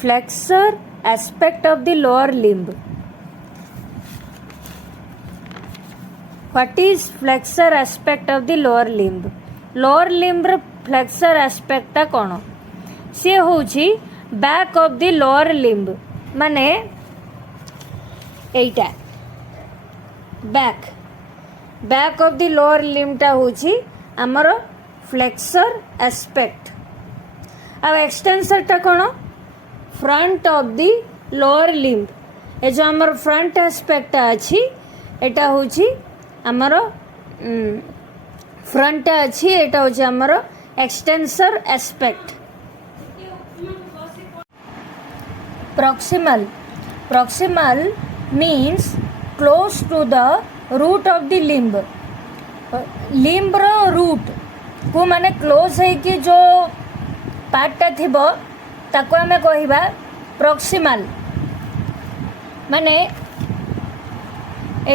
flexor aspect of the lower limb. What is flexor aspect of the lower limb? Lower limb ର flexor aspect ଟା କ'ଣ? ସେ ହେଉଛି back of the lower limb, ମାନେ এইটা back of the lower limb ଟା ହେଉଛି ଆମର flexor aspect. ଆଉ extensor ଟା କ'ଣ? front of the lower limb. ଏ ଯେଉଁ ଆମର front aspect ଟା ଅଛି ଏଟା ହେଉଛି ଆମର front ଟା ଅଛି, ଏଟା ହେଉଛି ଆମର extensor aspect. Proximal means close to the root of the limb. limb ର root को माने close है कि जो part टा थिबो ताको हमें कहिबा proximal. माने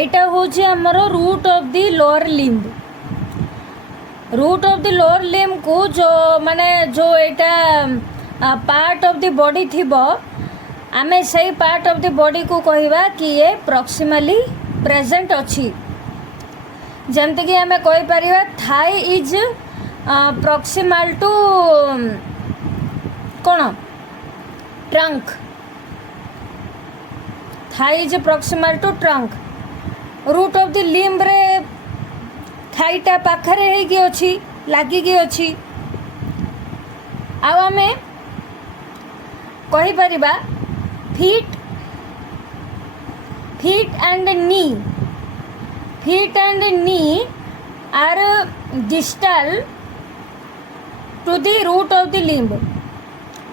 एटा होची हमरो root of the lower limb. Root of the lower limb को जो माने जो एटा पार्ट ऑफ द बॉडी थिबो आमे सही पार्ट ऑफ द बॉडी को कहिबा कि ये प्रॉक्सिमली प्रेजेंट अछि. जेमते कि हमें कहि परिबा थाई इज प्रॉक्सिमल टू कोन trunk. Thigh is proximal to trunk. Root of the limb रे थाईटा पाखरे है कि अछि लागी कि अछि. आ हमें कहि परिबा feet and knee are distal to the root of the limb.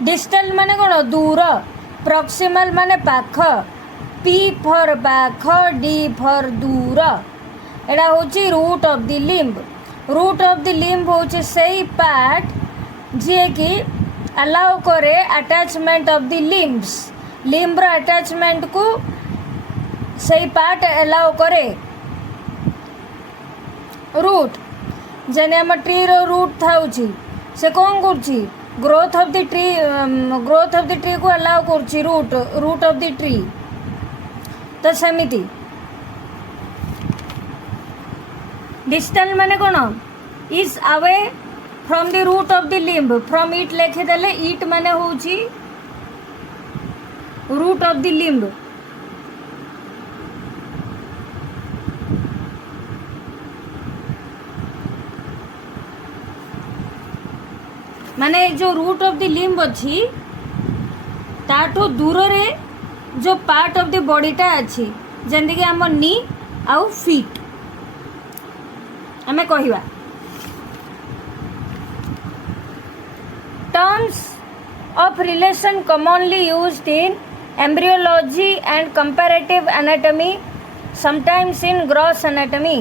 Distal माने कोन दूर, प्रॉक्सिमल माने पाख, P फॉर पाख, D फॉर दूर. एटा होची root of the limb. Root of the limb होची सही पार्ट जे कि अलाउ करे attachment of the limbs. Limb रो अटैचमेंट को सही पार्ट अलाउ करे. रूट जेने हम ट्री रो रूट थाउची से कोन करची ग्रोथ ऑफ द ट्री को अलाउ करची रूट ऑफ द ट्री. तो सेमिति डिस्टल माने कोन is away from the root of the limb. From it लेखे देले इट माने होची रूट ऑफ द लिम्ब. माने जो रूट ऑफ द लिम्ब अछि ताठो दूर रे जो पार्ट ऑफ द बॉडी टा अछि जेंति कि हम नी आउ फीट हमें कहिबा. Terms of relation commonly used in embryology and comparative anatomy, sometimes in gross anatomy.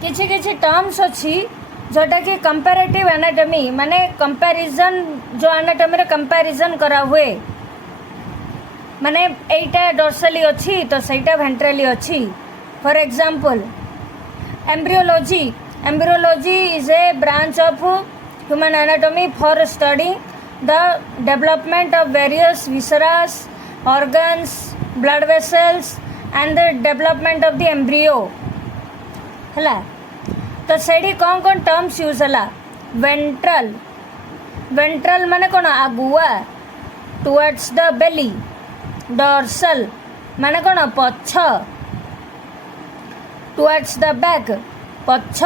किछि टर्म्स अछि जोटा कि कंपैरेटिव एनाटॉमी माने कंपैरिजन जो एनाटॉमी रे कंपैरिजन करा हुए माने एटा डोर्सली अछि तो सेटा वेंट्रली अछि. For example embryology is a branch of human anatomy for studying the development of various viscera, organs, blood vessels and the development of the embryo. हला तो सेठी कौन टर्म्स यूज हला. वेंट्रल माने कोन आगुआ टुवर्ड्स द बेली. डॉर्सल माने कोन पछ टुवर्ड्स द बैक पछ.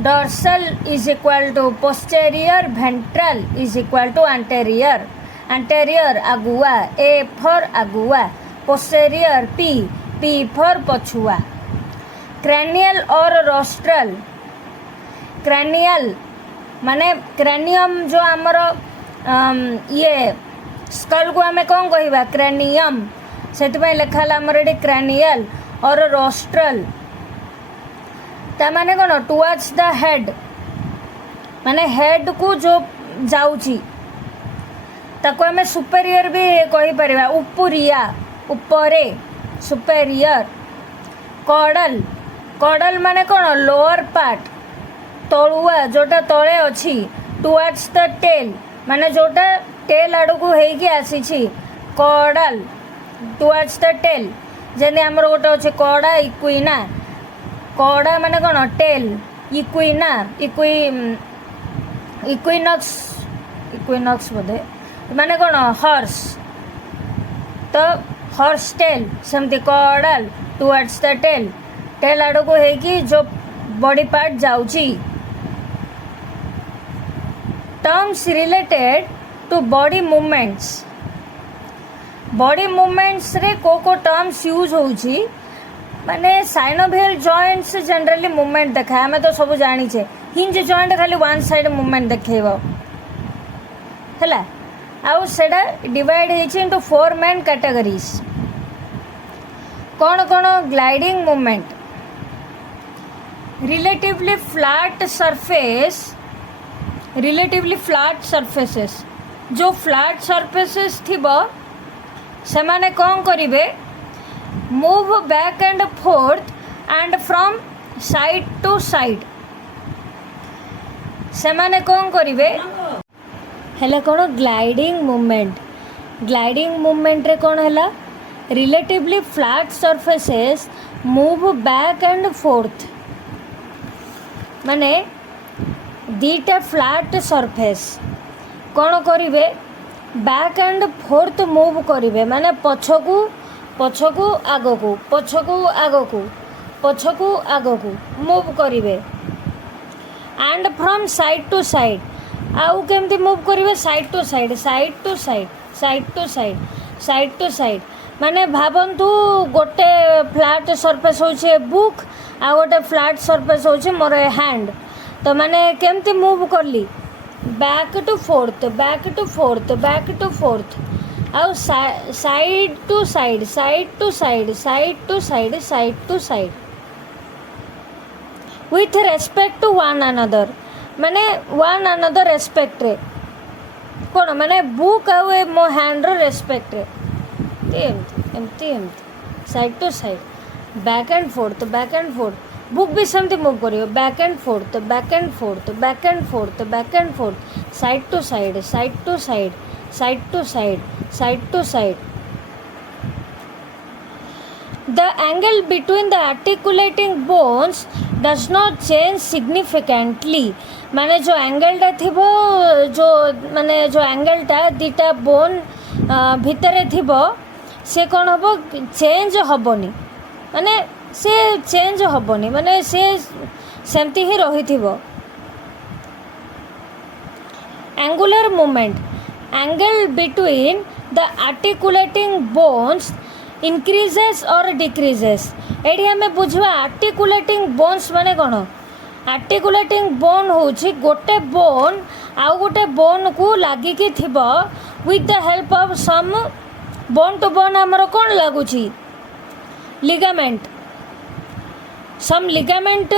dorsal is equal to posterior, ventral is equal to anterior. anterior agua, A for agua, posterior P for पछुआ. cranial और rostral. cranial माने cranium जो हमरो ये स्कल को हमें कौन कहिबा cranium सेति पय लेखाला हमर एडी cranial और rostral ता माने कोन टुवर्ड्स द हेड माने हेड को जो जाउची ताको हमें सुपेरियर भी कहि परिबा. उपरिया उपरे सुपेरियर. कॉडल माने कोन लोअर पार्ट तळुआ जोटा तळे अछि टुवर्ड्स द टेल माने जोटा टेल आड़ को होगी आसी कॉडल टुवर्ड्स द टेल जमी आमर गोटे अच्छे कड़ा इक्विना कड़ा माने कौन टेल इक्विना इक्विनॉक्स बोधे माने कौन हॉर्स तो हॉर्स टेल सेमती कॉडल टुवर्ड्स द टेल आड़ को होगी जो बॉडी पार्ट जाऊँगी terms related to body movements रे को टर्म्स यूज होउची माने साइनोवियल जॉइंट्स जनरली मूवमेंट देखा आम तो सब जानीचे हिंज जॉइंट खाली वन साइड मूवमेंट देखेब है आउ सेटा डिवाइड होइछि इनटू 4 मेन कैटेगरीज कौन कौन gliding movement relatively flat surfaces जो फ्लैट सरफेसेस थिबो से माने कौन करिवे move back and forth and from side to side से माने कौन करिवे हेले कौन ग्लाइडिंग मूवमेंट रे कौन हैला relatively flat surfaces move back and fourth माने दीटा फ्लैट सरफेस कौन करिवे बैक एंड फोर्थ मूव करिवे माने पछकू आगकू मूव करिवे and from side to side आउ केमती मूव करिवे साइड टू साइड माने भावंतु गोटे फ्लैट सरफेस होचे बुक आ गोटे फ्लैट सरफेस होचे मोर हैंड तो माने केमती मूव करली बैक टू फोर्थ आउ side to side with respect to one another माने वन अनदर रेस्पेक्ट रे कौन माने बुक आउ मो हैंड रो रेस्पेक्ट रे एमती side to side back and forth बुक भी सेमती मूव करियो back and forth side to side the angle between the articulating bones does not change significantly माने जो एंगलटा थिबो जो माने जो एंगलटा दीटा बोन भितरे थिबो से कौन हम चेंज हेनी माने से चेंज हेनी माने से सेमती ही रही थिबो angular movement angle between the articulating bones increases or decreases एडी हमें बुझवा आर्टिकुलेटिंग बोन्स माने कौन आर्टिकुलेटिंग बोन होची गोटे बोन आउ गोटे बोन को लागिकी थिबो with the help of some bone to bone आमर कौन लगुची लिगामेंट सम लिगामेंट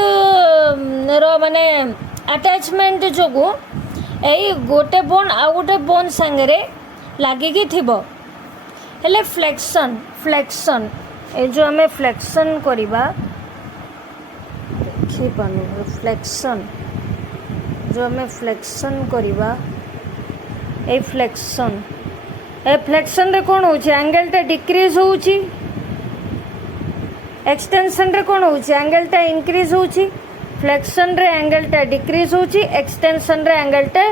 रो माने अटैचमेंट जोगु एई गोटे बोन आउ गोटे बोन संगे लागिकी थिबो हेले फ्लेक्शन ए जो हमें फ्लेक्शन करिबा देखि पानु फ्लेक्शन जो हमें फ्लेक्शन करिबा ए फ्लेक्शन रे कौन होची एंगलटा डिक्रीज होची एक्सटेंशन रे कौन होची एंगलटा इंक्रीज होची फ्लेक्शन रे एंगलटा डिक्रीज होची एक्सटेंशन रे एंगलटा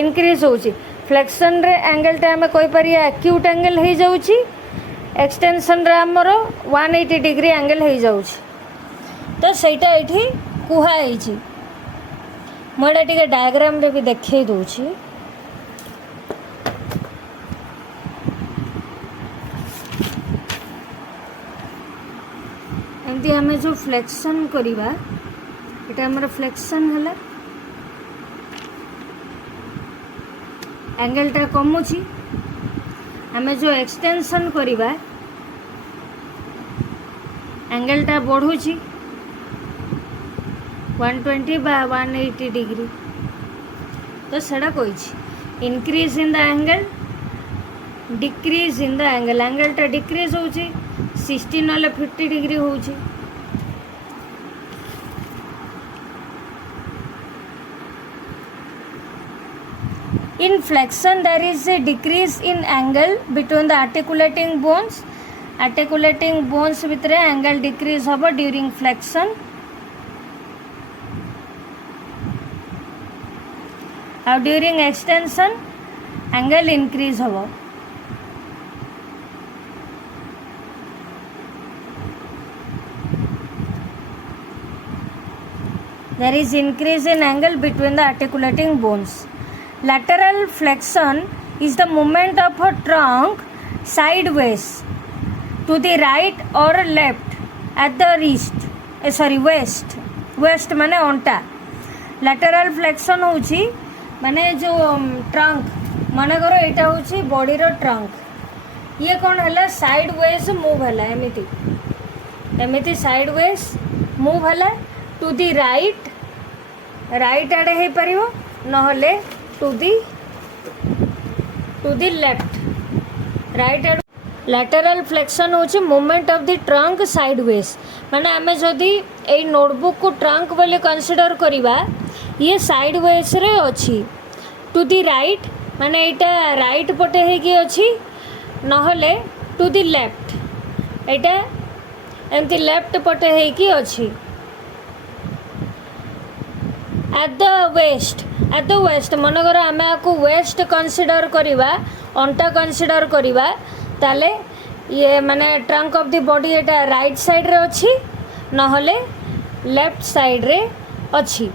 इंक्रीज होची फ्लेक्शन रे एंगलटा हमें कोई परिया एक्यूट एंगल हो जाउची एक्सटेंशन रे हमर 180 डिग्री एंगल हो जाउची तो सेटा एठी कुहा आइची मोडा टिके डायग्राम रे भी देखै दोची एमती हमें जो फ्लेक्शन करिबा एटा हमर फ्लेक्शन हला एंगलटा कमुची हमें जो एक्सटेंशन करिबा एंगलटा बढ़ुची 120 बा 180 डिग्री तो सेटा कही increase in the angle decrease in the angle एंगलटा डिक्रीज होची 60 नले 50 डिग्री होची In flexion there is a decrease in angle between the articulating bones. Articulating bones भितर angle decrease होबो during flexion. और during extension angle increase होबो. There is increase in angle between the articulating bones. Lateral flexion is the movement of a trunk sideways to the right or left at the wrist. waist. Waist माने अंटा. Lateral flexion होची माने जो trunk माने करो एटा होची body रो trunk. ये कौन हला sideways move हला एमिति sideways move हला to the right आड़े है परिवो नहले to the left right आड़े. lateral flexion होची movement of the trunk sideways माने आमे जदि ए नोटबुक को trunk वाले कंसीडर करिबा ये sideways रे अछि to the right माने एटा right पटे है कि अछि नहले to the left एटा एमती लेफ्ट पटे है कि अछि. at the waist मनकर आमे आको वेस्ट कंसीडर करिबा अंटा कंसीडर करिबा ताले ये माने trunk of the body Etah right side रे अछि नहले लेफ्ट साइड रे अछि.